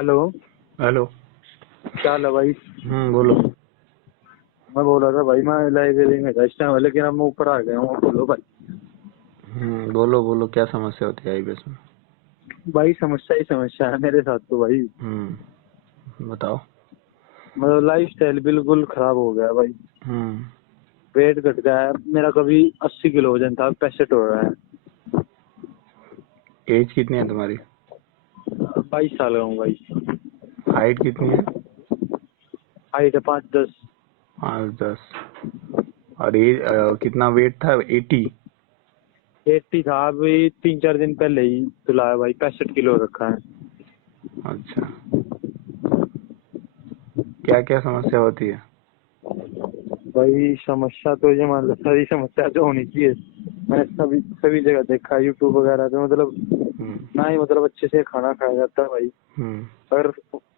Hello. Hello. क्या हाल है भाई? बोलो। मैं बोल रहा था भाई, मैं लाइब्रेरी में था इस टाइम, लेकिन अब मैं ऊपर आ गया हूँ। बोलो भाई। बोलो बोलो, क्या समस्या होती है आईबीएस में? भाई समस्या ही समस्या है मेरे साथ तो भाई। बताओ। मतलब लाइफ स्टाइल बिल्कुल खराब हो गया है भाई। हम्म। वेट घट गया है मेरा। कभी 80 किलो वजन था, 65 हो रहा है। एज कितनी है तुम्हारी? 22 साल का हूँ भाई। हाइट कितनी है? हाइट है 5'10". 5'10"। और एज कितना वेट था? 80? 80 था, अभी 3-4 दिन पहले ही तुलाया भाई, 65 किलो रखा है। अच्छा। क्या क्या समस्या होती है? भाई समस्या तो ये मान लो, सारी समस्या जो होनी चाहिए मैंने सभी सभी जगह देखा, यूट्यूब वगैरह पे। मतलब हम्म। ना ही मतलब अच्छे से खाना खाया जाता है भाई। हम्म। अगर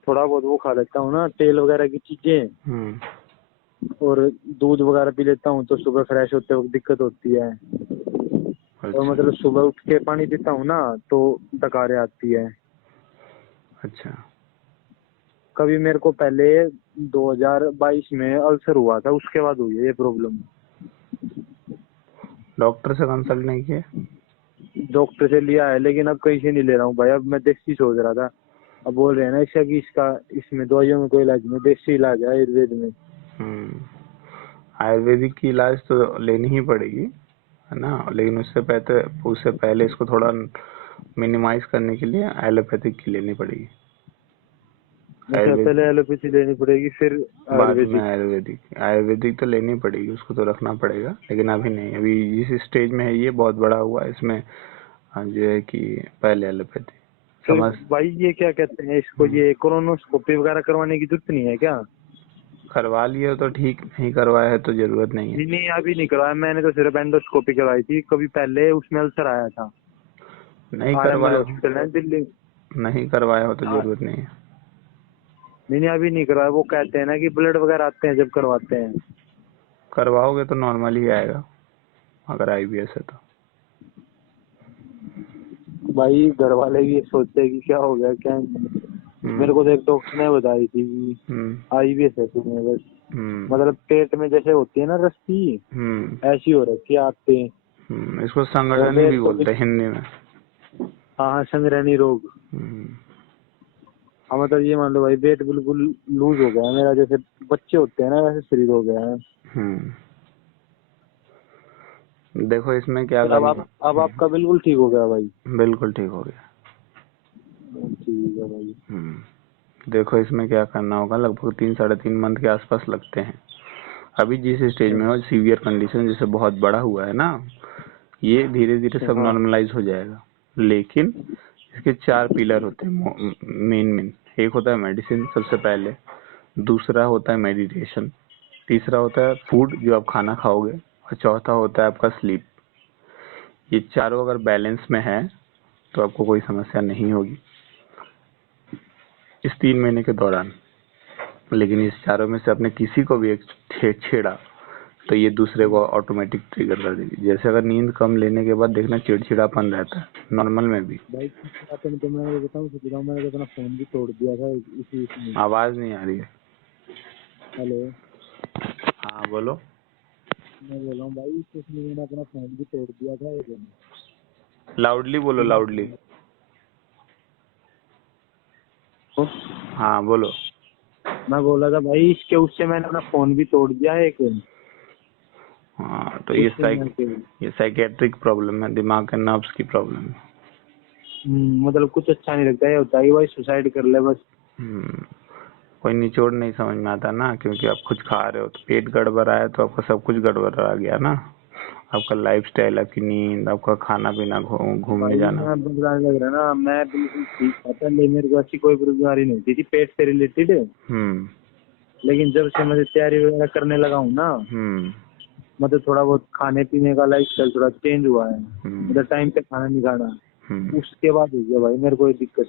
थोड़ा बहुत वो खा लेता हूँ ना, तेल वगैरह की चीजें, हम्म। और दूध वगैरह पी लेता हूँ, तो सुबह फ्रेश होते वक्त दिक्कत होती है। और अच्छा। मतलब सुबह उठ के पानी पीता हूँ ना, तो डकारें आती है। अच्छा। कभी मेरे को पहले 2022 में अल्सर हुआ था, उसके बाद हुई है ये प्रॉब्लम। डॉक्टर से कंसल्ट नहीं किए? डॉक्टर से लिया है, लेकिन अब कहीं से नहीं ले रहा हूँ भाई। अब मैं देसी सोच रहा था। अब बोल रहे हैं ना इसका कि इसका इसमें दवाइयों में कोई इलाज नहीं, देसी इलाज है आयुर्वेद में। हम्म। आयुर्वेदिक की इलाज तो लेनी ही पड़ेगी, है ना, लेकिन उससे पहले इसको थोड़ा मिनिमाइज करने के लिए एलोपैथिक की लेनी पड़ेगी। अच्छा, आयुर्वेद पहले एलोपैथी लेनी पड़ेगी फिर बाद में आयुर्वेदिक। आयुर्वेदिक। आयुर्वेदिक तो लेनी पड़ेगी, उसको तो रखना पड़ेगा, लेकिन अभी नहीं। अभी जिस स्टेज में है ये बहुत बड़ा हुआ है इसमें। जो है कि पहले एलोपैथी फिर समझ। भाई ये क्या कहते हैं इसको, हम्म, ये कोलोनोस्कोपी वगैरह करवाने की जरूरत नहीं है क्या? करवा लिए हो तो ठीक, नहीं करवाया है तो जरूरत नहीं है। नहीं नहीं, अभी नहीं करवाया मैंने, तो सिर्फ एंडोस्कोपी करवाई थी कभी पहले, उसमें अल्सर आया था। नहीं आरएमएल करवाया हो, हॉस्पिटल है दिल्ली। नहीं करवाया हो तो हाँ, जरूरत नहीं है। नहीं नहीं अभी नहीं करवाया। वो कहते हैं ना कि ब्लड वगैरह आते हैं जब करवाते हैं। करवाओगे तो नॉर्मल ही आएगा, अगर आईबीएस है तो। भाई घर वाले भी ये सोचते हैं कि क्या हो गया क्या नहीं। मेरे हम्म। को तो एक डॉक्टर ने बताई थी कि हम्म। आईबीएस है तुम्हें बस। हम्म। मतलब पेट में जैसे होती है ना रस्सी, हम्म। ऐसी हो रखी है आपके। इसको और संगठन मेरे भी को बोलते हैं हिंदी में। हाँ हाँ, संग्रहणी रोग। हम्म। हाँ मतलब ये मान लो भाई, पेट बिल्कुल लूज हो गया है मेरा, जैसे बच्चे होते हैं ना वैसे शरीर हो गया है। हम्म। देखो इसमें क्या फिर करना। अब आपका बिल्कुल ठीक हो गया भाई? बिल्कुल ठीक हो गया। ठीक है भाई। देखो इसमें क्या करना होगा, लगभग 3 साढ़े 3 मंथ के आसपास लगते हैं। अभी जिस स्टेज में अच्छा हो, सीवियर कंडीशन जैसे बहुत बड़ा हुआ है ना, ये धीरे धीरे अच्छा। सब हाँ नॉर्मलाइज हो जाएगा। लेकिन इसके 4 पिलर होते हैं मेन मेन। एक होता है मेडिसिन सबसे पहले, दूसरा होता है मेडिटेशन, तीसरा होता है फूड जो आप खाना खाओगे, और चौथा होता है आपका स्लीप। ये चारों अगर बैलेंस में है तो आपको कोई समस्या नहीं होगी इस 3 महीने के दौरान। लेकिन इस चारों में से आपने किसी को भी एक छेड़ा तो ये दूसरे को ऑटोमेटिक ट्रिगर कर देगी। जैसे अगर नींद कम लेने के बाद देखना चिड़चिड़ापन रहता है नॉर्मल में भी। भाई, आपने तो मैं बताऊँ सच बताऊँ, मैंने तो अपना फोन भी तोड़ दिया था इसी इसमें। आवाज नहीं आ रही है। हेलो। हाँ बोलो। मैं बोल रहा हूँ भाई, कुछ नहीं, मैंने अपना फोन भी तोड़ दिया था एक दिन। लाउडली बोलो, बिना लाउडली। फोन के। हाँ बोलो। मैं बोला था भाई, इसके उससे मैंने अपना फोन भी तोड़ दिया है एक दिन। हाँ तो कुछ नहीं है फिर। ये साइकेट्रिक प्रॉब्लम है, दिमाग के नर्व्स की प्रॉब्लम है। मतलब कुछ अच्छा नहीं लगता है, होता है कि भाई सुसाइड कर ले बस। हम्म, कोई निचोड़ नहीं समझ में आता ना, क्योंकि आप कुछ खा रहे हो तो पेट गड़बड़ा है तो आपका सब कुछ गड़बड़ा गया ना। आपका लाइफस्टाइल, आपकी नींद, आपका खाना पीना, घूमने भाई जाना। मैं बदलाने लग रहा है ना, मैं बिल्कुल ठीक था पहले, मेरे को ऐसी कोई बीमारी नहीं होती थी पेट से रिलेटेड। हम्म। लेकिन जब से मैं तैयारी वगैरह करने लगा हूँ ना, हम्म। मतलब थोड़ा बहुत खाने पीने का लाइफ स्टाइल थोड़ा चेंज हुआ है। हम्म। मतलब टाइम पे खाना नहीं खाना, हम्म। उसके बाद हो गया भाई मेरे को ये दिक्कत।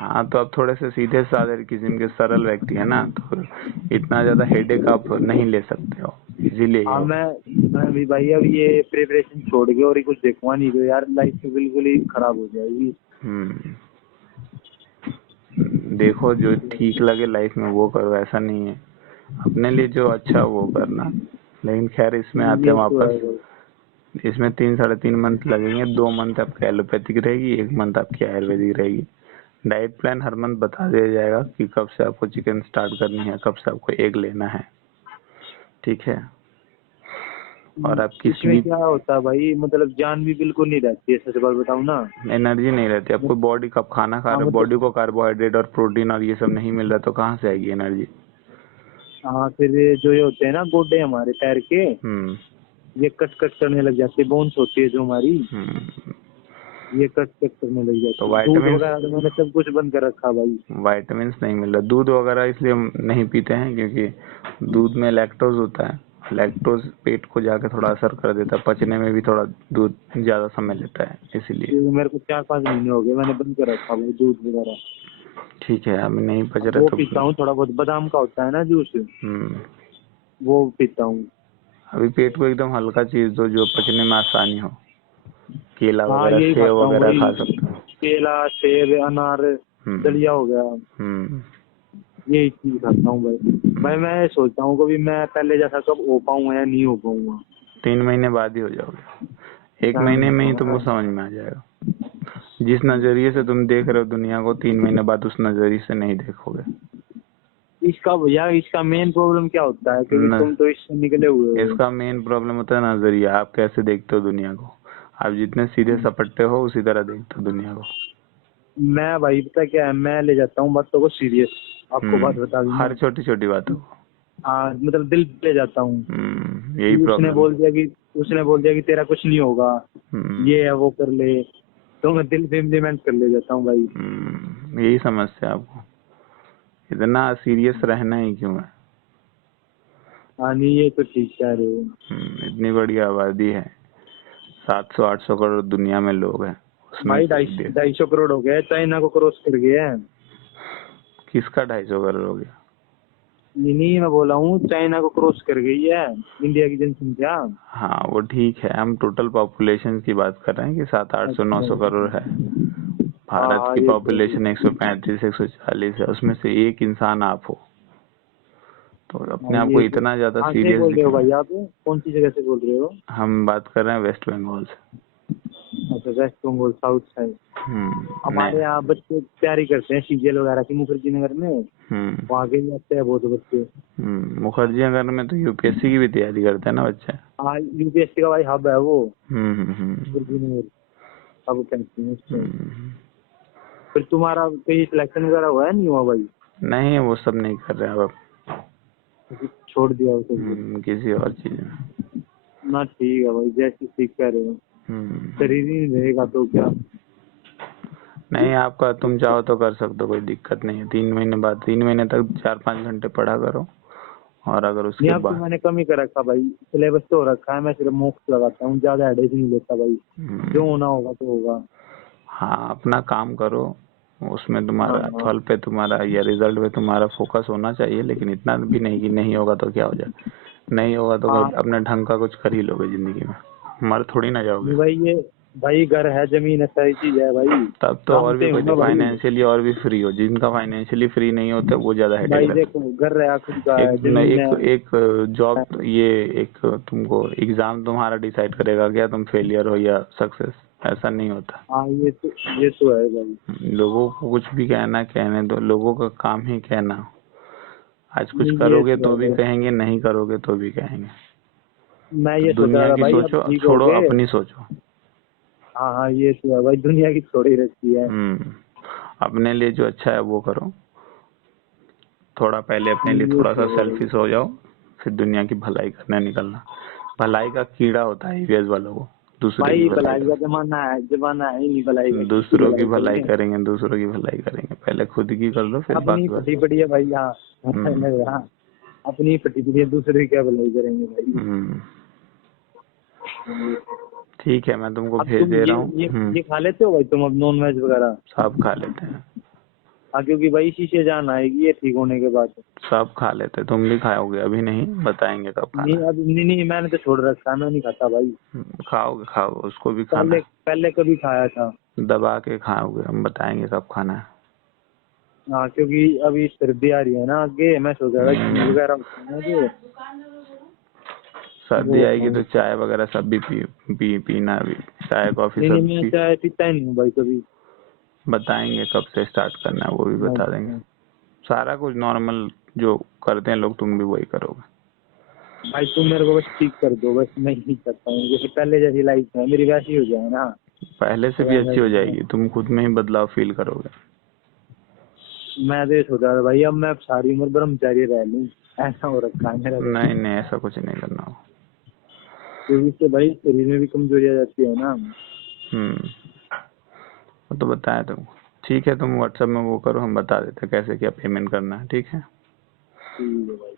हाँ तो आप थोड़े से सीधे साधे किस्म के सरल व्यक्ति है ना, तो इतना ज्यादा हेडेक आप नहीं ले सकते हो हाँ इजीली। मैं भी भाई अब ये प्रिपरेशन छोड़ के और ही कुछ देखूंगा, नहीं तो यार लाइफ तो बिल्कुल ही खराब हो जाएगी। हम्म। देखो जो ठीक लगे लाइफ में वो करो, ऐसा नहीं है, अपने लिए जो अच्छा वो करना। लेकिन खैर इसमें आते ये हैं तो है वापस, भाई। इसमें 3-3.5 मंथ लगेंगे। 2 मंथ आपकी एलोपैथिक रहेगी, 1 मंथ आपकी आयुर्वेदिक रहेगी। डाइट प्लान हर मंथ बता दिया जाएगा कि कब से आपको चिकन स्टार्ट करनी है, कब से आपको एग लेना है, ठीक है। और आपकी इसमें स्लीप, क्या होता है भाई, मतलब जान भी बिल्कुल नहीं रहती है, सच बात बताऊं ना। एनर्जी नहीं रहती आपको, बॉडी कब खाना खा हाँ रहे हो, मतलब, बॉडी को कार्बोहाइड्रेट और प्रोटीन और ये सब नहीं मिल रहा तो कहाँ से आएगी एनर्जी। हाँ फिर ये जो ये होते हैं ना गोड्डे हमारे पैर के, हम्म ये कट कट करने लग जाते हैं, बोन्स होती है जो हमारी, हम्म ये कट कट करने लग तो जाती है। दूध वाइटामिन, वगैरह तो मैंने सब कुछ बंद कर रखा भाई। वाइटामिन नहीं मिल रहा, दूध वगैरह इसलिए हम नहीं पीते हैं क्योंकि दूध में लैक्टोज होता है। लैक्टोज पेट को जाके थोड़ा असर कर देता है, पचने में भी थोड़ा दूध ज्यादा समय लेता है इसीलिए। ये मेरे को 4-5 महीने हो गए मैंने बंद कर रखा भाई दूध वगैरह। ठीक है, अभी नहीं पच अब रहा वो तो पीता हूँ थोड़ा बहुत, बादाम का होता है ना जूस, हम्म वो पीता हूँ। अभी पेट को एकदम हल्का चीज दो जो पचने में आसानी हो, केला हाँ वगैरह यही सेव खाता हूँ वगैरह भाई, खा सकते हो। केला सेब अनार, हम्म दलिया हो गया, हम्म यही चीज खाता हूँ भाई। भाई मैं सोचता हूँ कभी मैं पहले जैसा कब हो पाऊंगा या नहीं हो पाऊंगा। 3 महीने बाद ही हो जाओगे, 1 महीने में ही तुमको हाँ, समझ में आ जाएगा। जिस नजरिए से तुम देख रहे हो दुनिया को, 3 महीने बाद उस नजरिए से नहीं देखोगे। इसका भैया इसका मेन प्रॉब्लम क्या होता है, क्योंकि न, तुम तो इससे निकले हुए हो। इसका मेन प्रॉब्लम होता है नजरिया, आप कैसे देखते हो दुनिया को। आप जितने सीधे सपट्टे हो उसी तरह देखते हो दुनिया को। मैं भाई पता क्या है, मैं ले जाता हूँ बातों को सीरियस, आपको बात बता दूं हर मैं। छोटी छोटी बातों को। हाँ मतलब दिल पे ले जाता हूँ। यही उसने प्रॉब्लम। बोल दिया कि उसने बोल दिया कि तेरा कुछ नहीं होगा, हम्म ये है वो कर ले, तो मैं दिल पे इम्प्लीमेंट कर ले जाता हूँ भाई। यही समस्या है आपको, इतना सीरियस रहना ही क्यों है। हाँ नहीं ये तो ठीक कह रहे हो। इतनी बड़ी आबादी है, 700-800 करोड़ दुनिया में लोग हैं, उसमें भाई से ढाई एक देश। 250 करोड़ हो गए, चाइना को क्रॉस कर गए हैं। किसका 250 करोड़ हो गया। ये नहीं मैं बोला हूँ, चाइना को क्रॉस कर गई है इंडिया की जनसंख्या। हाँ वो ठीक है, हम टोटल पॉपुलेशन की बात कर रहे हैं कि 700-800-900 करोड़ है। हाँ भारत हाँ की ये तो है। पॉपुलेशन 135-140 है, उसमें से एक इंसान आप हो, तो हाँ अपने आप को ये तो, इतना ज्यादा कहाँ से सीरियस बोल रहे हो दिखना। भाई आप, कौन सी जगह से बोल रहे हो? हम बात कर रहे हैं वेस्ट बंगाल से। अच्छा वेस्ट बंगाल साउथ साइड। मैं हमारे यहाँ बच्चे तैयारी करते हैं सीजीएल वगैरह की मुखर्जी नगर में, हम्म वहाँ के भी आते हैं बहुत बच्चे। मुखर्जी नगर में तो यूपीएससी की भी तैयारी करते हैं ना बच्चे। हाँ यूपीएससी का भाई हब है वो, हम्म मुखर्जी नगर, हब कहते हैं उसको। हम्म। फिर तुम्हारा कहीं सिलेक्शन वगैरह हुआ है नहीं हुआ भाई? नहीं वो सब नहीं कर रहे हैं अब। छोड़ दिया वो सब? किसी और चीज में। ना ठीक है भाई, जैसे सीख कह रहे हो, हम्म शरीर ही नहीं रहेगा तो क्या। नहीं, आपका तुम चाहो तो कर सकते हो, कोई दिक्कत नहीं है। 3 महीने बाद, 3 महीने तक 4-5 घंटे पढ़ा करो, और अगर नहीं उसके अब तो बाद मैंने कम ही कर रखा भाई, सिलेबस तो हो रखा है, मैं सिर्फ मॉक्स लगाता हूँ, ज्यादा हेडेक नहीं लेता भाई, जो हम्म, होना होगा तो होगा। हाँ अपना काम करो, उसमें हाँ तुम्हारा हाँ फल पे तुम्हारा या रिजल्ट पे तुम्हारा फोकस होना चाहिए, लेकिन इतना भी नहीं कि नहीं होगा तो क्या हो जाए। नहीं होगा तो हाँ। अपने ढंग का कुछ कर ही लोगे जिंदगी में, मर थोड़ी ना जाओगे। नहीं भाई ये, भाई घर है जमीन है सारी चीज है भाई, तब तो और भी जानते हो कोई ना भाई। फाइनेंशियली और भी फ्री हो, जिनका फाइनेंशियली फ्री नहीं होते वो ज्यादा हेडेक भाई रहता। देखो घर है, खुद का एक है, जमीन एक है। एक जॉब, ये एक तुमको एग्जाम तुम्हारा डिसाइड करेगा क्या तुम फेलियर हो या सक्सेस, ऐसा नहीं होता। हाँ ये तो है भाई। लोगों को कुछ भी कहना कहने दो, लोगों का काम ही कहना। आज कुछ नहीं ये करोगे तो तो है भी भाई। कहेंगे, नहीं करोगे तो भी कहेंगे। मैं तो ये सोच रहा दुनिया था की भाई अब सोचो, ठीक हो छोड़ो गए। अपनी सोचो। हाँ हाँ ये तो है भाई, दुनिया की थोड़ी रहती है। अपने लिए जो अच्छा है वो करो। थोड़ा पहले अपने लिए ये थोड़ा सा तो है भाई। सेल्फिश हो जाओ, फिर दुनिया की भलाई करने निकलना। भलाई का कीड़ा होता है ईवीएस वालों को, दूसरे की भाई भलाई भलाई का जमाना है ही नहीं, भलाई का किसकी दूसरों की भलाई भलाई करेंगे। करेंगे, दूसरों की भलाई करेंगे, पहले खुद की कर लो फिर अपनी बाकी बात। फटी पड़ी है भाई यहाँ, हम्म मेरे यहाँ अपनी फटी पड़ी है, दूसरे की क्या भलाई करेंगे भाई। हम्म ठीक है, मैं तुमको अब भेज तुम दे ये रहा हूँ। ये ये खा लेते हो भाई तुम अब नॉन वेज वगैरह? सब खा लेते हैं, हाँ क्योंकि भाई इसी से जान आएगी ये ठीक होने के बाद। सब खा लेते हैं। तुम भी खाओगे? अभी नहीं, बताएंगे कब खाना नहीं है। अब नहीं नहीं मैंने तो छोड़ रखा है, मैं नहीं खाता भाई। खाओगे, खाओ, उसको भी खाना पहले पहले कभी खाया था। है, दबा के खाओगे, हम बताएंगे कब खाना है। हाँ क्योंकि अभी सर्दी आ रही है ना आगे, मैं सोच रहा था घी वगैरह होते हैं जो सर्दी वो आएगी तो खाऊं। चाय वगैरह सब भी पीना भी, चाय कॉफी नहीं सब नहीं, मैं पी। चाय पीता ही नहीं हूँ भाई कभी। बताएंगे कब से स्टार्ट करना है वो भी बता देंगे। अच्छा सारा कुछ नॉर्मल जो करते हैं लोग तुम भी वही करोगे। भाई तुम मेरे को बस ठीक कर दो, बस मैं नहीं कर पाऊंगी, जैसे पहले जैसी लाइफ है मेरी वैसी हो जाए ना। पहले से भी वैसा अच्छी हो जाएगी, तुम खुद में ही बदलाव फील करोगे। मैं तो ये सोच रहा था भाई अब मैं सारी उम्र ब्रह्मचारी रह लूं, ऐसा हो रखा है मेरा तो। नहीं नहीं, ऐसा कुछ नहीं करना हो। क्योंकि इससे भाई शरीर में भी कमजोरी आ जाती है ना। हम्म, वो तो बताया तुमको। ठीक है, तुम व्हाट्सएप में वो करो, हम बता देते हैं कैसे क्या पेमेंट करना है, ठीक है। ठीक है भाई।